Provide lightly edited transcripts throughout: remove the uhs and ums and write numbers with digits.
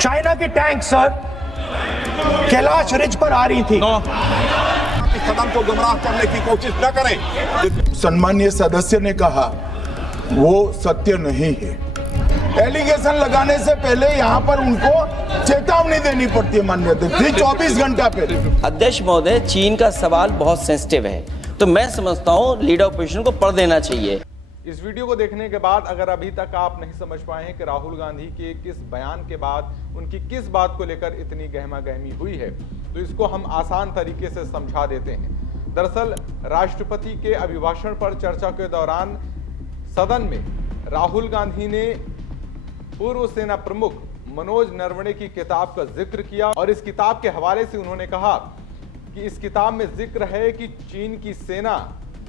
China की tank sir Kailash ridge पर आ रही थी। सदन को गुमराह करने की कोशिश न करें। सम्मानीय सदस्य ने कहा वो सत्य नहीं है। एलिगेशन लगाने से पहले यहाँ पर उनको चेतावनी देनी पड़ती है माननीय अध्यक्ष, 24 घंटा पहले। अध्यक्ष महोदय, चीन का सवाल बहुत सेंसिटिव है, तो मैं समझता हूँ लीडर ऑपोजिशन को पढ़ देना चाहिए। इस वीडियो को देखने के बाद अगर अभी तक आप नहीं समझ पाए हैं कि राहुल गांधी के किस बयान के बाद उनकी किस बात को लेकर इतनी गहमा गहमी हुई है, तो इसको हम आसान तरीके से समझा देते हैं। दरअसल राष्ट्रपति के अभिभाषण पर चर्चा के दौरान सदन में राहुल गांधी ने पूर्व सेना प्रमुख मनोज नरवणे की किताब का जिक्र किया और इस किताब के हवाले से उन्होंने कहा कि इस किताब में जिक्र है कि चीन की सेना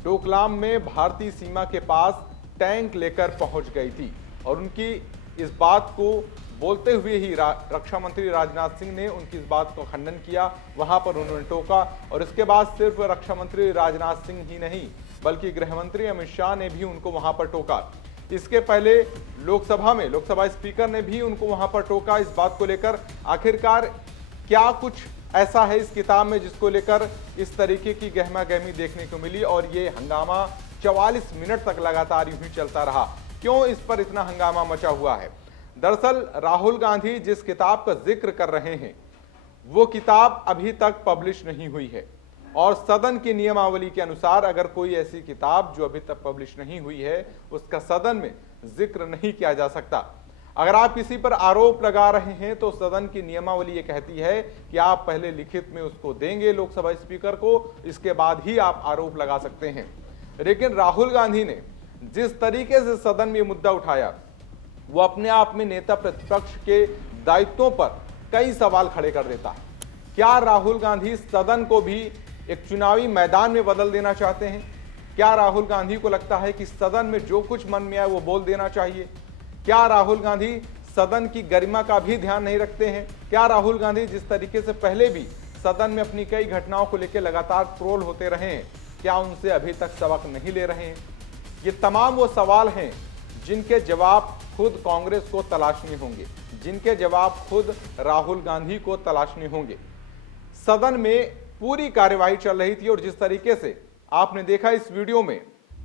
डोकलाम में भारतीय सीमा के पास टैंक लेकर पहुंच गई थी और उनकी इस बात को बोलते हुए ही रक्षा मंत्री राजनाथ सिंह ने उनकी इस बात को खंडन किया। वहां पर उन्होंने टोका और इसके बाद सिर्फ रक्षा मंत्री राजनाथ सिंह ही नहीं बल्कि गृह मंत्री अमित शाह ने भी उनको वहां पर टोका। इसके पहले लोकसभा स्पीकर ने भी उनको वहां पर टोका इस बात को लेकर। आखिरकार क्या कुछ ऐसा है इस किताब में जिसको लेकर इस तरीके की गहमा गहमी देखने को मिली और ये हंगामा 44 मिनट तक लगातार यूं ही चलता रहा। क्यों इस पर इतना हंगामा मचा हुआ है? दरअसल राहुल गांधी जिस किताब का जिक्र कर रहे हैं वो किताब अभी तक पब्लिश नहीं हुई है और सदन की नियमावली के अनुसार अगर कोई ऐसी किताब जो अभी तक पब्लिश नहीं हुई है उसका सदन में जिक्र नहीं किया जा सकता। अगर आप किसी पर आरोप लगा रहे हैं तो सदन की नियमावली ये कहती है कि आप पहले लिखित में उसको देंगे लोकसभा स्पीकर को, इसके बाद ही आप आरोप लगा सकते हैं। लेकिन राहुल गांधी ने जिस तरीके से सदन में मुद्दा उठाया वो अपने आप में नेता प्रतिपक्ष के दायित्वों पर कई सवाल खड़े कर देता है। क्या राहुल गांधी सदन को भी एक चुनावी मैदान में बदल देना चाहते हैं? क्या राहुल गांधी को लगता है कि सदन में जो कुछ मन में आए वो बोल देना चाहिए? क्या राहुल गांधी सदन की गरिमा का भी ध्यान नहीं रखते हैं? क्या राहुल गांधी जिस तरीके से पहले भी सदन में अपनी कई घटनाओं को लेकर लगातार ट्रोल होते रहे हैं, क्या उनसे अभी तक सबक नहीं ले रहे हैं? ये तमाम वो सवाल हैं जिनके जवाब खुद कांग्रेस को तलाशने होंगे, जिनके जवाब खुद राहुल गांधी को तलाशने होंगे। सदन में पूरी कार्यवाही चल रही थी और जिस तरीके से आपने देखा इस वीडियो में,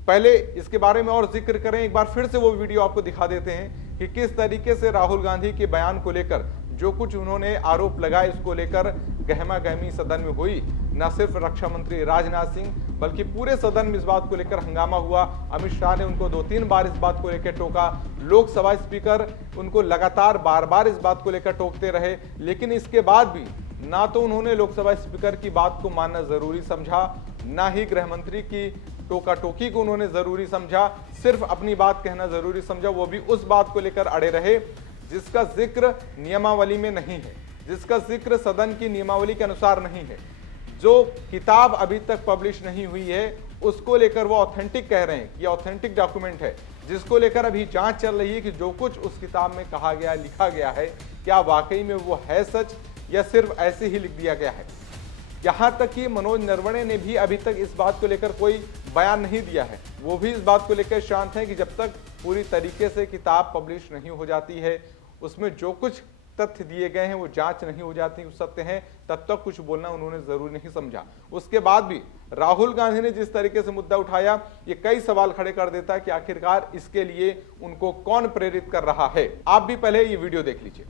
पहले इसके बारे में और जिक्र करें, एक बार फिर से वो वीडियो आपको दिखा देते हैं कि किस तरीके से राहुल गांधी के बयान को लेकर जो कुछ उन्होंने आरोप लगाए इसको लेकर गहमा गहमी सदन में हुई। न सिर्फ रक्षा मंत्री राजनाथ सिंह बल्कि पूरे सदन में इस बात को लेकर हंगामा हुआ। अमित शाह ने उनको 2-3 बार इस बात को लेकर टोका, लोकसभा स्पीकर उनको लगातार बार-बार इस बात को लेकर टोकते रहे, लेकिन इसके बाद भी ना तो उन्होंने लोकसभा स्पीकर की बात को मानना जरूरी समझा, ना ही गृह मंत्री की टोका टोकी को उन्होंने जरूरी समझा, सिर्फ अपनी बात कहना जरूरी समझा। वो भी उस बात को लेकर अड़े रहे जिसका जिक्र नियमावली में नहीं है, जिसका जिक्र सदन की नियमावली के अनुसार नहीं है। जो किताब अभी तक पब्लिश नहीं हुई है उसको लेकर वो ऑथेंटिक कह रहे हैं, ये ऑथेंटिक डॉक्यूमेंट है जिसको लेकर अभी जांच चल रही है कि जो कुछ उस किताब में कहा गया, लिखा गया है, क्या वाकई में वो है सच या सिर्फ ऐसे ही लिख दिया गया है। यहां तक कि मनोज नरवणे ने भी अभी तक इस बात को लेकर कोई बयान नहीं दिया है। वो भी इस बात को लेकर शांत हैं कि जब तक पूरी तरीके से किताब पब्लिश नहीं हो जाती है, उसमें जो कुछ तथ्य दिए गए हैं वो जांच नहीं हो जाती, सत्य हैं, तब तक कुछ बोलना उन्होंने जरूरी नहीं समझा। उसके बाद भी राहुल गांधी ने जिस तरीके से मुद्दा उठाया ये कई सवाल खड़े कर देता है कि आखिरकार इसके लिए उनको कौन प्रेरित कर रहा है। आप भी पहले ये वीडियो देख लीजिए।